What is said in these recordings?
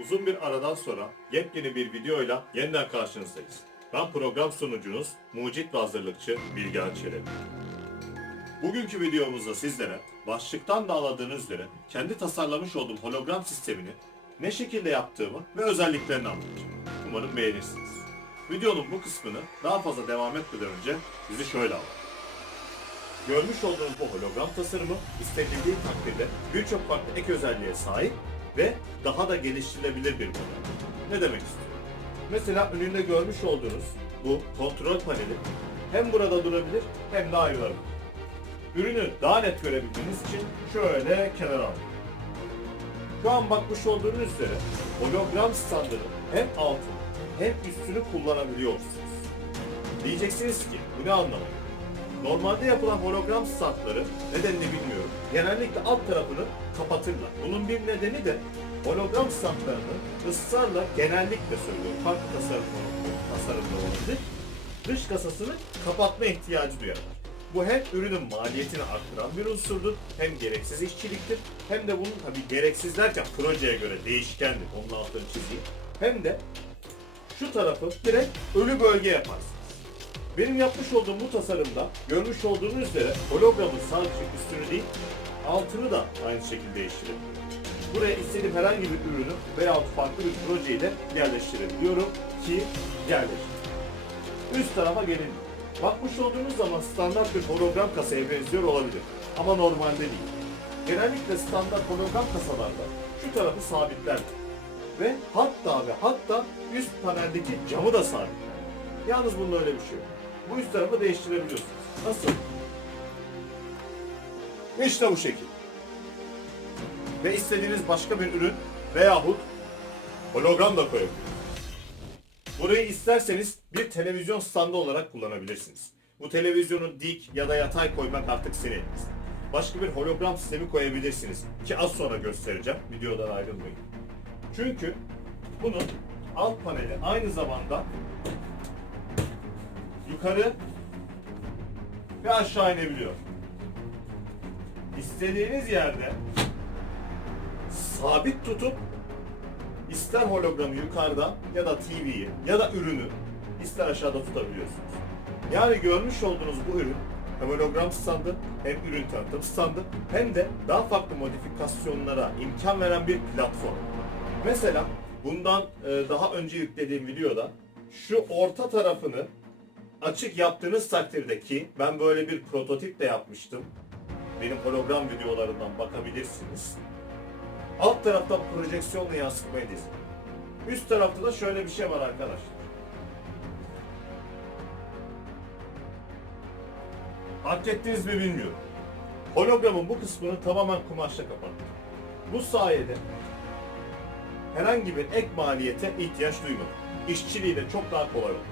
Uzun bir aradan sonra yepyeni bir videoyla yeniden karşınızdayız. Ben program sunucunuz, mucit ve hazırlıkçı Bilgehan Çelebi. Bugünkü videomuzda sizlere başlıktan da anladığınız üzere kendi tasarlamış olduğum hologram sistemini ne şekilde yaptığımı ve özelliklerini anlatacağım. Umarım beğenirsiniz. Videonun bu kısmını daha fazla devam etmeden önce bizi şöyle alın. Görmüş olduğunuz bu hologram tasarımı istenildiği takdirde birçok farklı ek özelliğe sahip ve daha da geliştirilebilir bir model. Ne demek istiyorum? Mesela önünde görmüş olduğunuz bu kontrol paneli hem burada durabilir hem de ayrılabilir. Ürünü daha net görebilmeniz için şöyle kenara alın. Şu an bakmış olduğunuz üzere hologram standının hem altını hem üstünü kullanabiliyorsunuz. Diyeceksiniz ki bu ne anlamı? Normalde yapılan hologram standları nedenini bilmiyorum. Genellikle alt tarafını kapatırlar. Bunun bir nedeni de hologram standlarını ısrarla genellikle söylüyorum. Farklı tasarım, tasarımda olabilir. Dış kasasını kapatma ihtiyacı duyarlar. Bu hem ürünün maliyetini arttıran bir unsurdur, hem gereksiz işçiliktir, hem de bunun tabii gereksiz derken projeye göre değişkendir, onun altını çizeyim. Hem de şu tarafı direkt ölü bölge yaparsınız. Benim yapmış olduğum bu tasarımda görmüş olduğunuz üzere hologramın sadece üstünü değil altını da aynı şekilde değiştirebiliyorum. Buraya istediğim herhangi bir ürünü veya farklı bir projeyi de yerleştirebiliyorum ki yerleştir. Üst tarafa gelin. Bakmış olduğunuz zaman standart bir hologram kasaya benziyor olabilir. Ama normalde değil. Genellikle standart hologram kasalarda şu tarafı sabitlerler. Ve hatta ve hatta üst paneldeki camı da sabitler. Yalnız bunun öyle bir şey yok. Bu üst tarafı değiştirebiliyorsunuz. Nasıl? İşte bu şekil. Ve istediğiniz başka bir ürün veyahut hologram da koyabilirsiniz. Burayı isterseniz bir televizyon standı olarak kullanabilirsiniz. Bu televizyonu dik ya da yatay koymak artık sizin elinizde. Başka bir hologram sistemi koyabilirsiniz ki az sonra göstereceğim. Videodan ayrılmayın. Çünkü bunun alt paneli aynı zamanda yukarı ve aşağı inebiliyor. İstediğiniz yerde sabit tutup ister hologramı yukarıda ya da TV'yi ya da ürünü ister aşağıda tutabiliyorsunuz. Yani görmüş olduğunuz bu ürün hem hologram standı hem ürün tanıtım standı hem de daha farklı modifikasyonlara imkan veren bir platform. Mesela bundan e, daha önce yüklediğim videoda şu orta tarafını açık yaptığınız takdirde ki ben böyle bir prototip de yapmıştım. Benim hologram videolarından bakabilirsiniz. Alt tarafta projeksiyonla yansıtmayı dizin. Üst tarafta da şöyle bir şey var arkadaşlar. Fark ettiniz mi bilmiyorum. Hologramın bu kısmını tamamen kumaşla kapattım. Bu sayede herhangi bir ek maliyete ihtiyaç duymadım. İşçiliği de çok daha kolay oldu.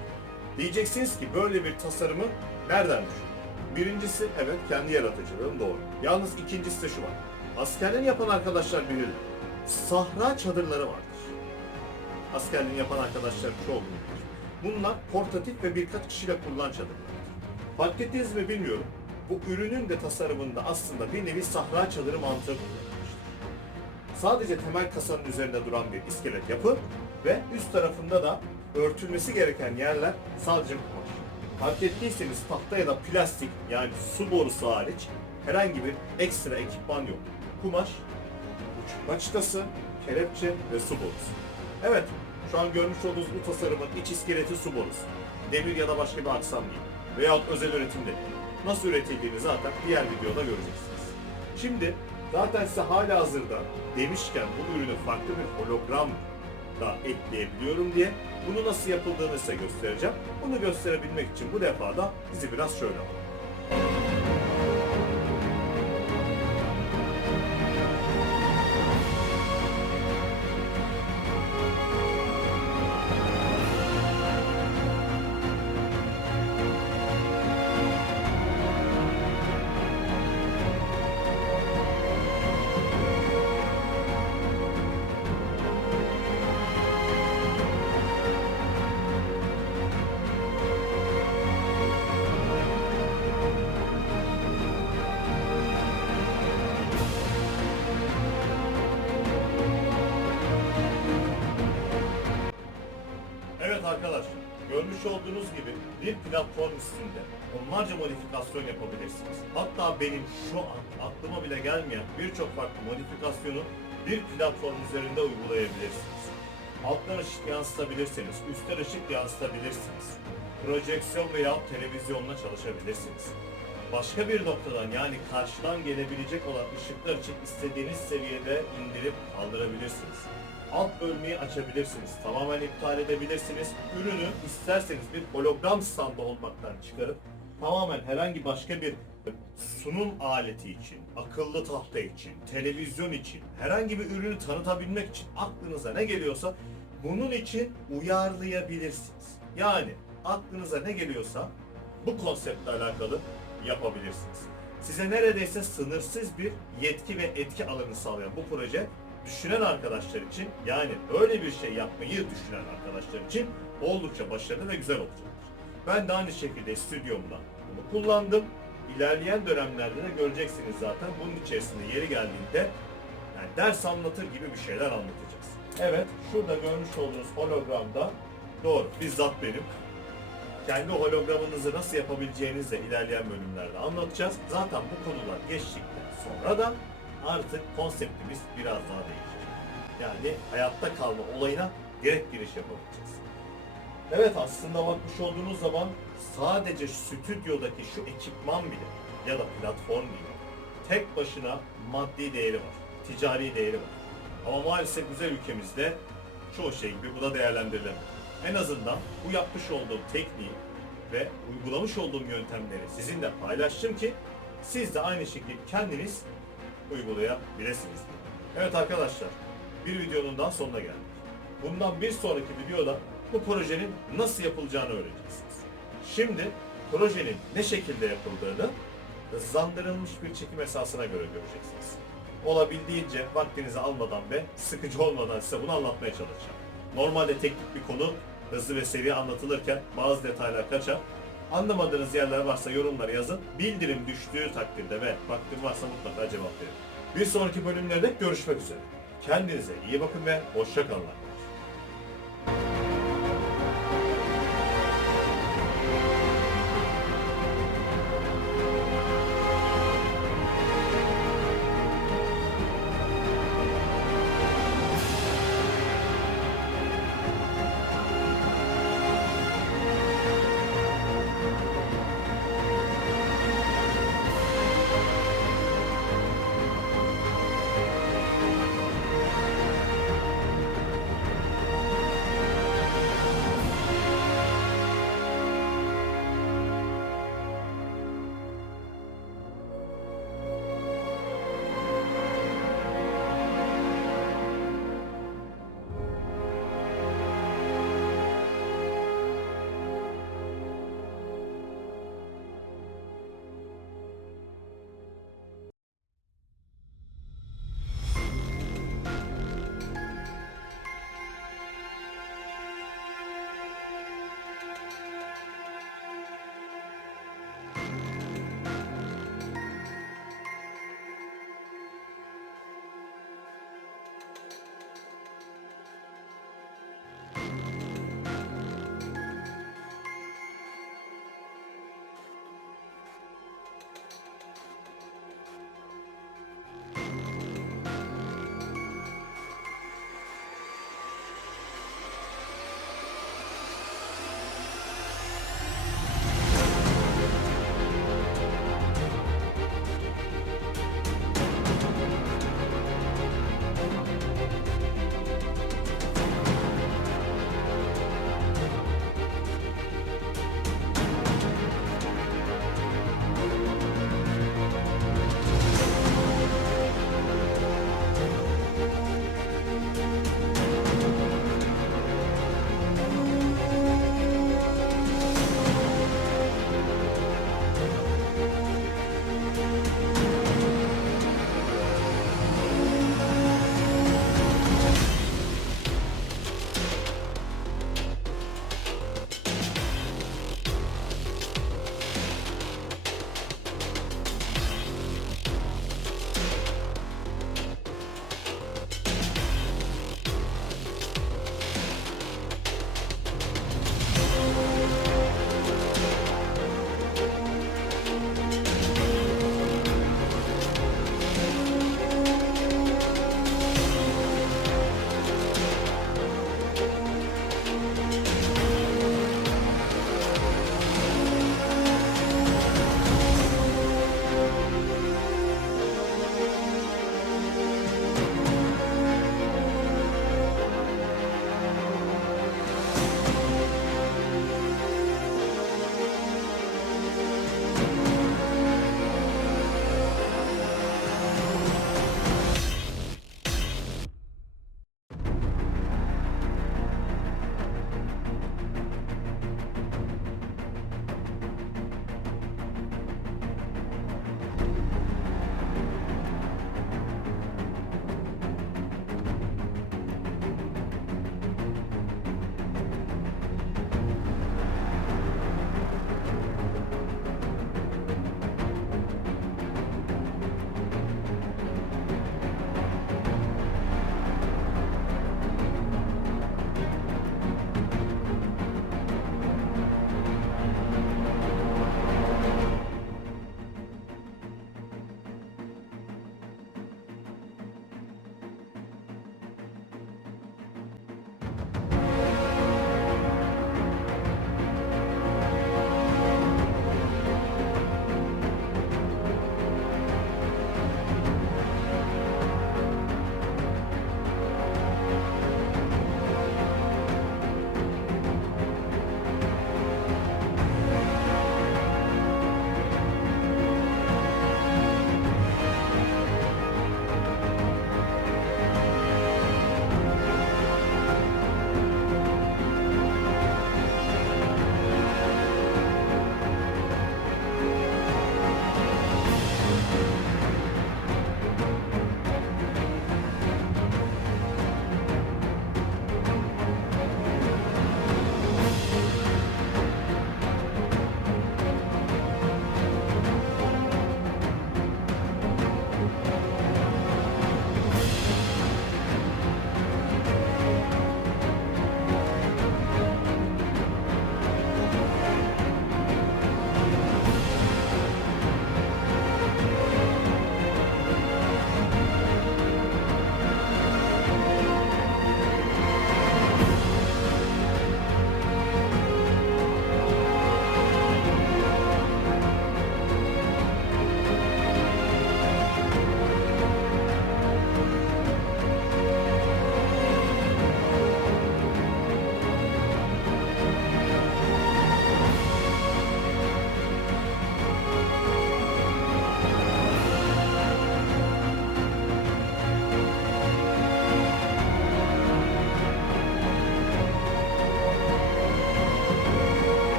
Diyeceksiniz ki böyle bir tasarımı nereden düşündün? Birincisi evet kendi yaratıcılığım doğru. Yalnız ikincisi de şu var. Askerliğini yapan arkadaşlar bilir. Sahra çadırları vardır. Askerliğini yapan arkadaşlar çoğu bilir. Bunlar portatif ve birkaç kişiyle kullanılan çadırlar. Fark ettiniz mi bilmiyorum. Bu ürünün de tasarımında aslında bir nevi sahra çadırı mantığı kullanılmıştır. Sadece temel kasanın üzerinde duran bir iskelet yapı ve üst tarafında da örtülmesi gereken yerler sadece kumaş. Fark ettiyseniz tahta ya da plastik yani su borusu hariç herhangi bir ekstra ekipman yok. Kumaş, uçurtma çıtası, kelepçe ve su borusu. Evet, şu an görmüş olduğunuz bu tasarımın iç iskeleti su borusu. Demir ya da başka bir aksam değil. Veyahut özel üretimde. Nasıl üretildiğini zaten diğer videoda göreceksiniz. Şimdi zaten size hala hazırda demişken bu ürünü farklı bir hologram da ekleyebiliyorum diye bunu nasıl yapıldığını size göstereceğim. Bunu gösterebilmek için bu defa da bizi biraz şöyle alalım. Görmüş olduğunuz gibi bir platform üstünde onlarca modifikasyon yapabilirsiniz. Hatta benim şu an aklıma bile gelmeyen birçok farklı modifikasyonu bir platform üzerinde uygulayabilirsiniz. Alttan ışık yansıtabilirsiniz, üstten ışık yansıtabilirsiniz. Projeksiyon veya televizyonla çalışabilirsiniz. Başka bir noktadan yani karşıdan gelebilecek olan ışıklar için istediğiniz seviyede indirip kaldırabilirsiniz. Alt bölmeyi açabilirsiniz, tamamen iptal edebilirsiniz. Ürünü isterseniz bir hologram standı olmaktan çıkarıp tamamen herhangi başka bir sunum aleti için, akıllı tahta için, televizyon için, herhangi bir ürünü tanıtabilmek için aklınıza ne geliyorsa bunun için uyarlayabilirsiniz. Yani aklınıza ne geliyorsa bu konseptle alakalı yapabilirsiniz. Size neredeyse sınırsız bir yetki ve etki alanı sağlayan bu proje düşünen arkadaşlar için yani öyle bir şey yapmayı düşünen arkadaşlar için oldukça başarılı ve güzel olacaktır. Ben de aynı şekilde stüdyomda bunu kullandım. İlerleyen dönemlerde de göreceksiniz zaten bunun içerisinde yeri geldiğinde yani ders anlatır gibi bir şeyler anlatacağız. Evet, şurada görmüş olduğunuz hologramda doğru, bizzat benim. Kendi hologramınızı nasıl yapabileceğinizi de ilerleyen bölümlerde anlatacağız. Zaten bu konular geçtikten sonra da artık konseptimiz biraz daha değişecek. Yani hayatta kalma olayına direkt giriş yapabileceğiz. Evet aslında bakmış olduğunuz zaman sadece stüdyodaki şu ekipman bile ya da platform bile tek başına maddi değeri var, ticari değeri var. Ama maalesef güzel ülkemizde çoğu şey gibi bu da değerlendirilemiyor. En azından bu yapmış olduğum tekniği ve uygulamış olduğum yöntemleri sizinle paylaştım ki siz de aynı şekilde kendiniz uygulayabilirsiniz. Evet arkadaşlar, bir videonun daha sonuna geldik. Bundan bir sonraki videoda bu projenin nasıl yapılacağını öğreneceksiniz. Şimdi projenin ne şekilde yapıldığını hızlandırılmış bir çekim esasına göre göreceksiniz. Olabildiğince vaktinizi almadan ve sıkıcı olmadan size bunu anlatmaya çalışacağım. Normalde teknik bir konu hızlı ve seri anlatılırken bazı detaylar kaçar. Anlamadığınız yerler varsa yorumlara yazın. Bildirim düştüğü takdirde ve vaktim varsa mutlaka cevap verin. Bir sonraki bölümlerde görüşmek üzere. Kendinize iyi bakın ve hoşça kalın.